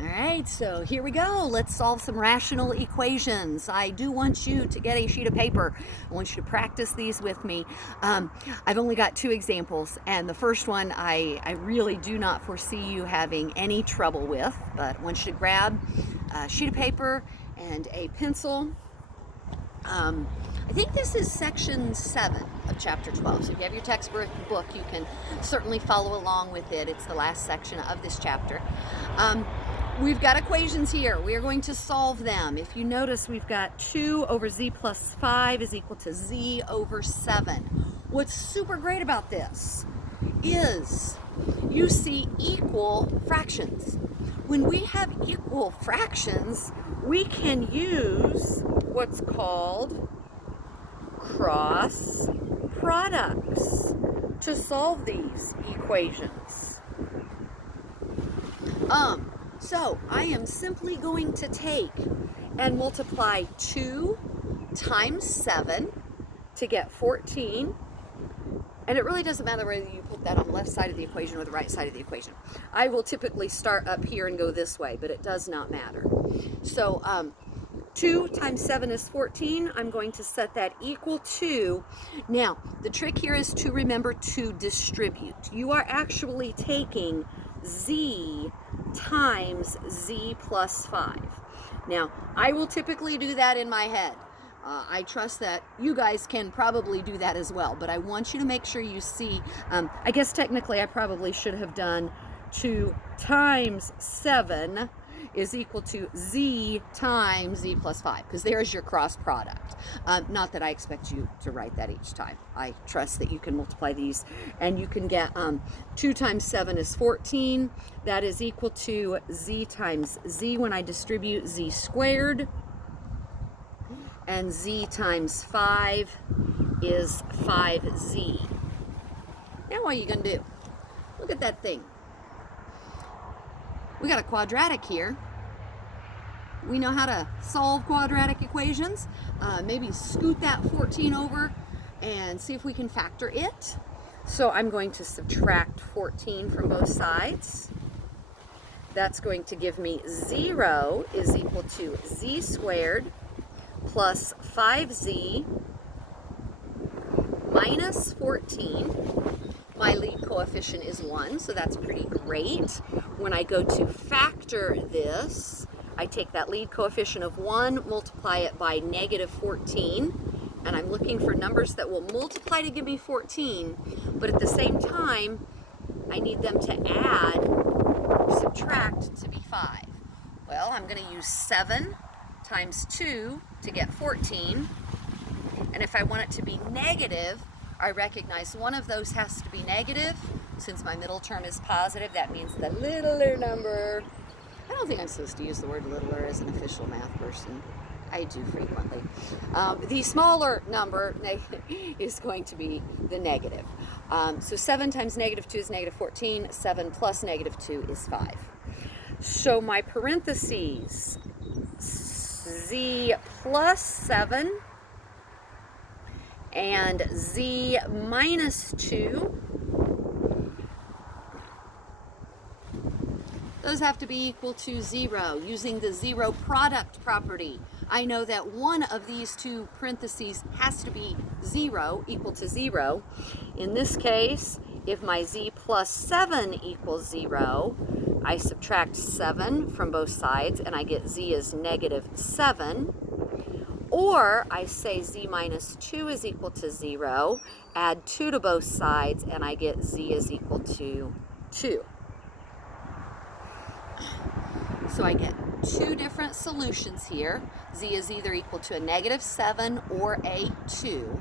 All right, so here we go. Let's solve some rational equations. I do want you to get a sheet of paper. I want you to practice these with me. I've only got two examples, and the first one I really do not foresee you having any trouble with, but I want you to grab a sheet of paper and a pencil. I think this is section 7 of chapter 12. So if you have your textbook, you can certainly follow along with it. It's the last section of this chapter. We've got equations here. We are going to solve them. If you notice, we've got 2 over z plus 5 is equal to z over 7. What's super great about this is you see equal fractions. When we have equal fractions, we can use what's called cross products to solve these equations. So I am simply going to take and multiply 2 times 7 to get 14. And it really doesn't matter whether you put that on the left side of the equation or the right side of the equation. I will typically start up here and go this way, but it does not matter. So 2 times 7 is 14. I'm going to set that equal to, now the trick here is to remember to distribute. You are actually taking z times z plus 5. Now, I will typically do that in my head. I trust that you guys can probably do that as well, but I want you to make sure you see, I guess technically I probably should have done 2 times 7 is equal to z times z plus 5, because there's your cross product. Not that I expect you to write that each time. I trust that you can multiply these and you can get 2 times 7 is 14. That is equal to z times z when I distribute z squared, and z times 5 is 5z. Now what are you going to do? Look at that thing. We got a quadratic here. We know how to solve quadratic equations. Maybe scoot that 14 over and see if we can factor it. So I'm going to subtract 14 from both sides. That's going to give me 0 is equal to z squared plus 5z minus 14. My lead coefficient is 1, so that's pretty great. When I go to factor this, I take that lead coefficient of 1, multiply it by negative 14, and I'm looking for numbers that will multiply to give me 14, but at the same time, I need them to add or subtract to be 5. Well, I'm going to use 7 times 2 to get 14, and if I want it to be negative, I recognize one of those has to be negative. Since my middle term is positive, that means the littler number. I don't think I'm supposed to use the word littler as an official math person. I do frequently. The smaller number is going to be the negative. So 7 times negative 2 is negative 14. 7 plus negative 2 is 5. So my parentheses, z plus 7 and z minus 2, those have to be equal to 0 using the zero product property. I know that one of these two parentheses has to be 0, equal to 0. In this case, if my z plus 7 equals 0, I subtract 7 from both sides and I get z is negative 7. Or I say z minus 2 is equal to 0, add 2 to both sides, and I get z is equal to 2. So I get two different solutions here. Z is either equal to a negative 7 or a 2.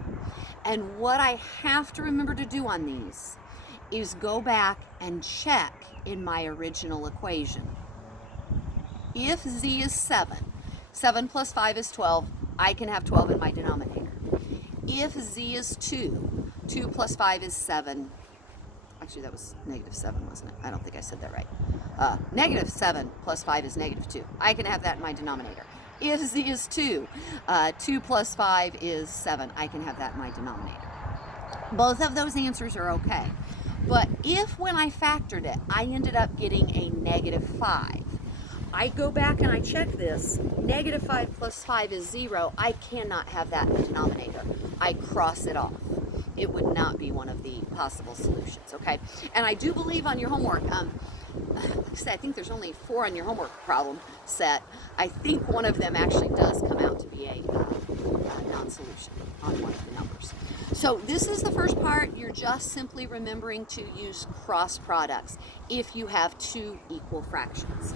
And what I have to remember to do on these is go back and check in my original equation. If z is 7, 7 plus 5 is 12, I can have 12 in my denominator. If z is 2, 2 plus 5 is 7. Actually, that was negative 7, wasn't it? I don't think I said that right. Negative 7 plus 5 is negative 2. I can have that in my denominator. If z is 2, 2 plus 5 is 7. I can have that in my denominator. Both of those answers are okay. But if when I factored it, I ended up getting a negative 5, I go back and I check this. Negative 5 plus 5 is 0. I cannot have that in the denominator. I cross it off. It would not be one of the possible solutions, okay? And I do believe on your homework, like I said, I think there's only 4 on your homework problem set. I think one of them actually does come out to be a non-solution on one of the numbers. So this is the first part. You're just simply remembering to use cross products if you have 2 equal fractions.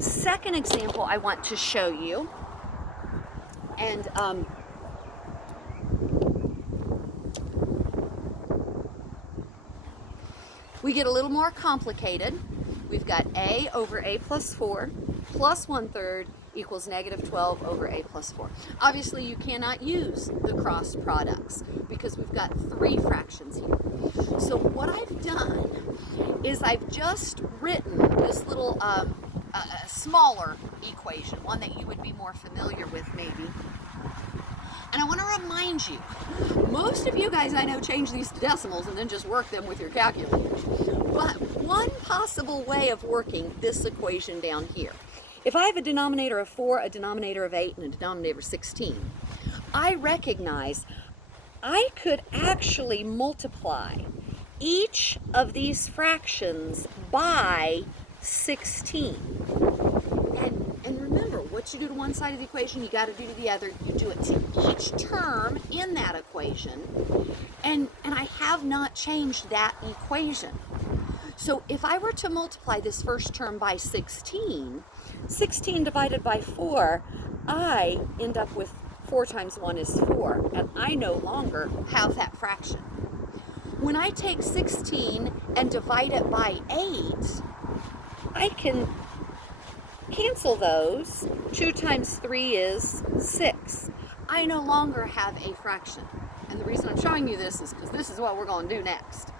Second example I want to show you, and we get a little more complicated. We've got a over a plus 4 plus 1/3 equals negative 12 over a plus 4. Obviously, you cannot use the cross products because we've got 3 fractions here. So what I've done is I've just written this little smaller equation, one that you would be more familiar with maybe. And I want to remind you, most of you guys I know change these to decimals and then just work them with your calculators. But one possible way of working this equation down here, if I have a denominator of 4, a denominator of 8, and a denominator of 16, I recognize I could actually multiply each of these fractions by 16. And remember, what you do to one side of the equation, you got to do to the other. You do it to each term in that equation. And I have not changed that equation. So if I were to multiply this first term by 16, 16 divided by 4, I end up with 4 times 1 is 4, and I no longer have that fraction. When I take 16 and divide it by 8, I can cancel those. 2 times 3 is 6. I no longer have a fraction. And the reason I'm showing you this is because this is what we're going to do next.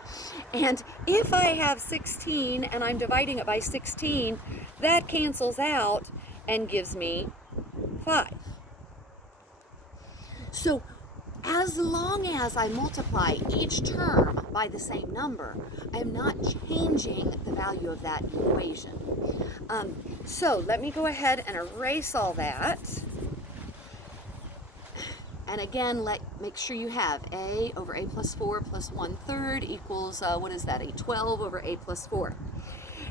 And if I have 16 and I'm dividing it by 16, that cancels out and gives me 5. So as long as I multiply each term by the same number, I am not changing the value of that equation. So let me go ahead and erase all that. And again, make sure you have a over a plus 4 plus 1/3 equals, what is that, a 12 over a plus 4.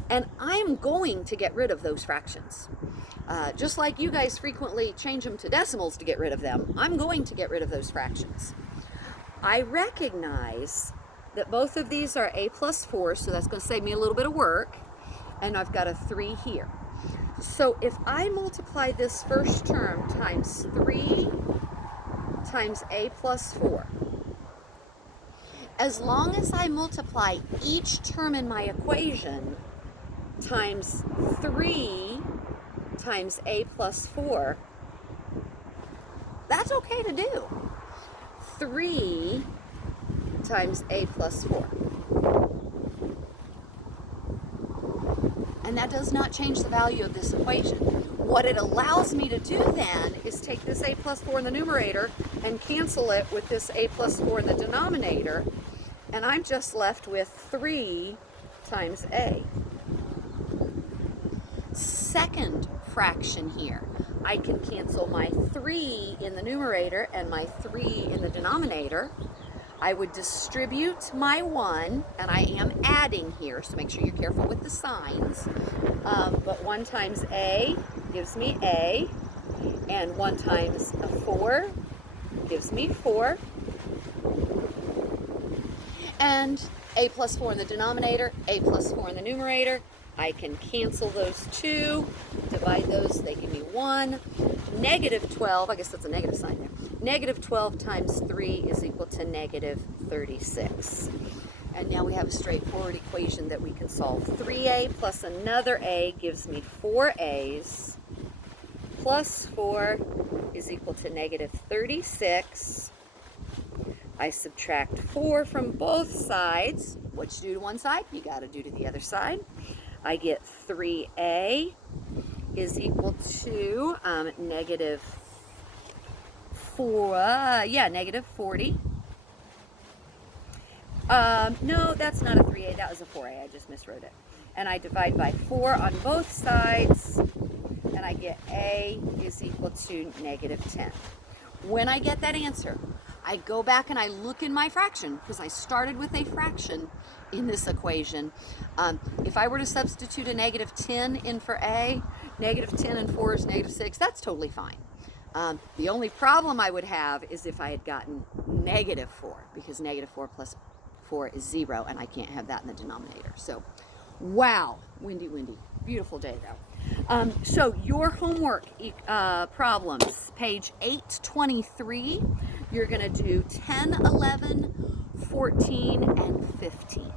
And I'm going to get rid of those fractions. Just like you guys frequently change them to decimals to get rid of them, I'm going to get rid of those fractions. I recognize that both of these are a plus 4, so that's going to save me a little bit of work. And I've got a 3 here. So if I multiply this first term times 3 times a plus 4, as long as I multiply each term in my equation times 3 times a plus 4, that's okay to do. 3 times a plus 4. And that does not change the value of this equation. What it allows me to do then is take this a plus 4 in the numerator and cancel it with this a plus 4 in the denominator, and I'm just left with 3 times a. Second fraction here, I can cancel my 3 in the numerator and my 3 in the denominator. I would distribute my 1, and I am adding here, so make sure you're careful with the signs. But 1 times a gives me a, and 1 times a 4 gives me 4. And a plus 4 in the denominator, a plus 4 in the numerator. I can cancel those 2, divide those, they give me 1. Negative 12, I guess that's a negative sign there. Negative 12 times 3 is equal to negative 36. And now we have a straightforward equation that we can solve. 3a plus another a gives me 4a's, plus 4 is equal to negative 36. I subtract 4 from both sides. What you do to one side, you got to do to the other side. I get 3a is equal to negative 4, negative 40. No, that's not a 3a, that was a 4a, I just miswrote it. And I divide by 4 on both sides, to -10. When I get that answer, I go back and I look in my fraction, because I started with a fraction in this equation. If I were to substitute a -10 in for A, -10 and 4 is -6, that's totally fine. The only problem I would have is if I had gotten -4, because -4 plus 4 is 0, and I can't have that in the denominator. So, wow, windy, windy. Beautiful day, though. So your homework problems, page 823, you're going to do 10, 11, 14, and 15.